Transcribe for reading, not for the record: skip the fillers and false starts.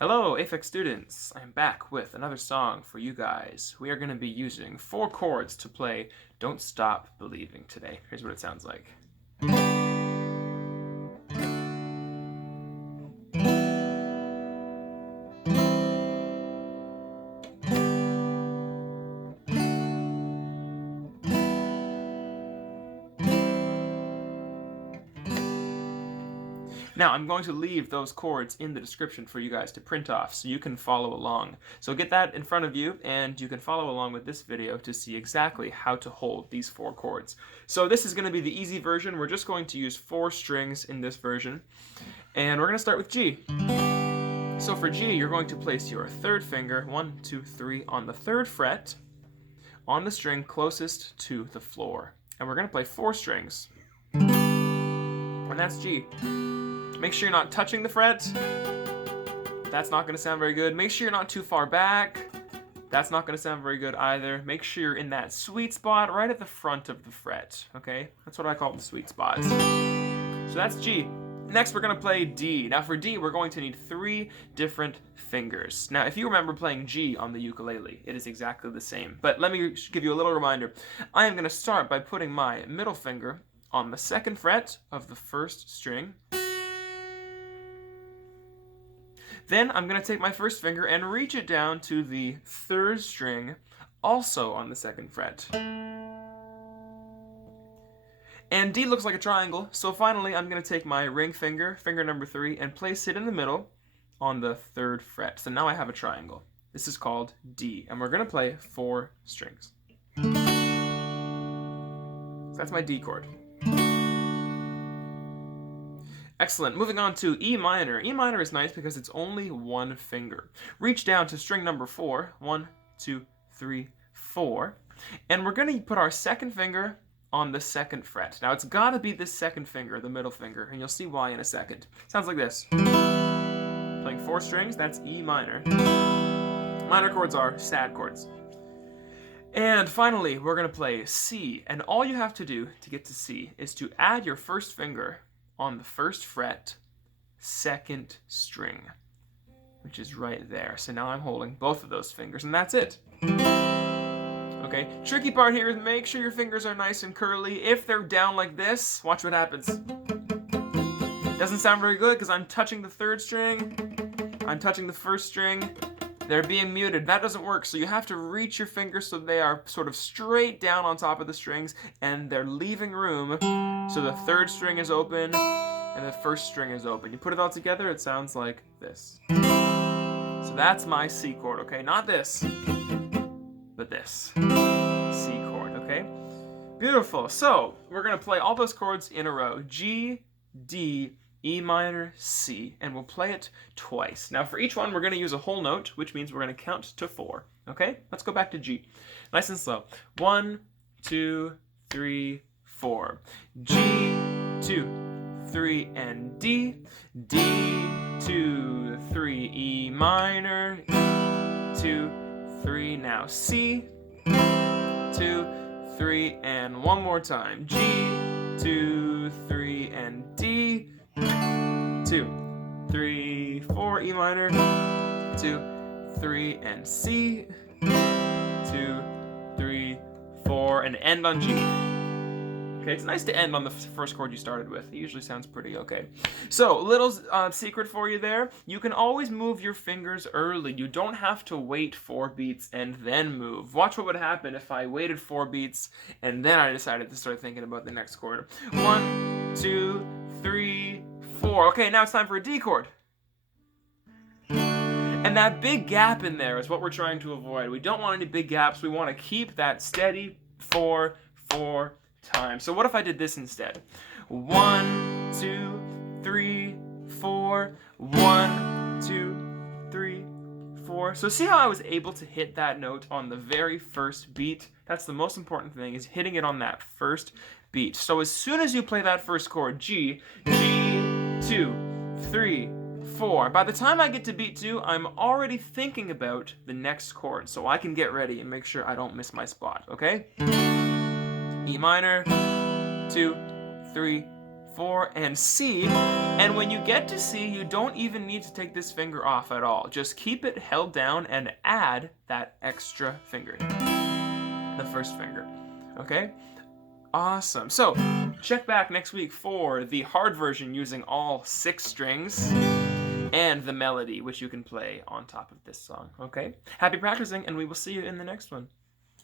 Hello, AFEX students! I'm back with another song for you guys. We are going to be using 4 chords to play Don't Stop Believing today. Here's what it sounds like. Now, I'm going to leave those chords in the description for you guys to print off so you can follow along. So get that in front of you and you can follow along with this video to see exactly how to hold these 4 chords. So this is going to be the easy version. We're just going to use 4 strings in this version. And we're going to start with G. So for G, you're going to place your 3rd finger, 1, 2, 3, on the 3rd fret on the string closest to the floor. And we're going to play 4 strings. And that's G. Make sure you're not touching the fret. That's not going to sound very good. Make sure you're not too far back. That's not going to sound very good either. Make sure you're in that sweet spot right at the front of the fret. Okay? That's what I call the sweet spots. So that's G. Next, we're going to play D. Now for D, we're going to need 3 different fingers. Now, if you remember playing G on the ukulele, it is exactly the same. But let me give you a little reminder. I am going to start by putting my middle finger on the 2nd fret of the 1st string. Then I'm going to take my 1st finger and reach it down to the 3rd string, also on the 2nd fret. And D looks like a triangle, so finally I'm going to take my ring finger, finger number 3, and place it in the middle on the 3rd fret. So now I have a triangle. This is called D, and we're going to play 4 strings. So that's my D chord. Excellent. Moving on to E minor. E minor is nice because it's only 1 finger. Reach down to string number 4. 1, 2, 3, 4. And we're going to put our 2nd finger on the 2nd fret. Now it's got to be this 2nd finger, the middle finger, and you'll see why in a second. Sounds like this. Playing 4 strings, that's E minor. Minor chords are sad chords. And finally, we're going to play C. And all you have to do to get to C is to add your 1st finger on the 1st fret, 2nd string, which is right there. So now I'm holding both of those fingers, and that's it. Okay, tricky part here is make sure your fingers are nice and curly. If they're down like this, watch what happens. Doesn't sound very good because I'm touching the 3rd string, I'm touching the 1st string, they're being muted. That doesn't work, so you have to reach your fingers so they are sort of straight down on top of the strings, and they're leaving room so the 3rd string is open and the 1st string is open. You put it all together, it sounds like this. So that's my C chord, okay? Not this, but this. C chord, okay? Beautiful. So we're going to play all those chords in a row. G, D, E minor, C, and we'll play it twice. Now for each one, we're going to use a whole note, which means we're going to count to 4. Okay? Let's go back to G. Nice and slow. 1, 2, 3, 4. G, 2, 3, and D. D, 2, 3, E minor. 2, 3, now C. 2, 3, and one more time. G, 2, 3, and D. 2, 3, 4, E minor, 2, 3, and C, 2, 3, 4, and end on G. Okay, it's nice to end on the 1st chord you started with. It usually sounds pretty okay. So, little secret for you there. You can always move your fingers early. You don't have to wait 4 beats and then move. Watch what would happen if I waited 4 beats and then I decided to start thinking about the next chord. 1, 2, 3, 4. Okay, now it's time for a D chord. And that big gap in there is what we're trying to avoid. We don't want any big gaps. We want to keep that steady 4, 4 times. So what if I did this instead? 1, 2, 3, 4. 1, 2, 3, 4. So see how I was able to hit that note on the very 1st beat? That's the most important thing, is hitting it on that 1st beat. So as soon as you play that 1st chord, G, G, 2, 3, 4. By the time I get to beat 2, I'm already thinking about the next chord, so I can get ready and make sure I don't miss my spot, okay? E minor, 2, 3, 4, and C. And when you get to C, you don't even need to take this finger off at all. Just keep it held down and add that extra finger, the first finger. Okay? Awesome. So, check back next week for the hard version using all 6 strings and the melody, which you can play on top of this song. Okay? Happy practicing, and we will see you in the next one.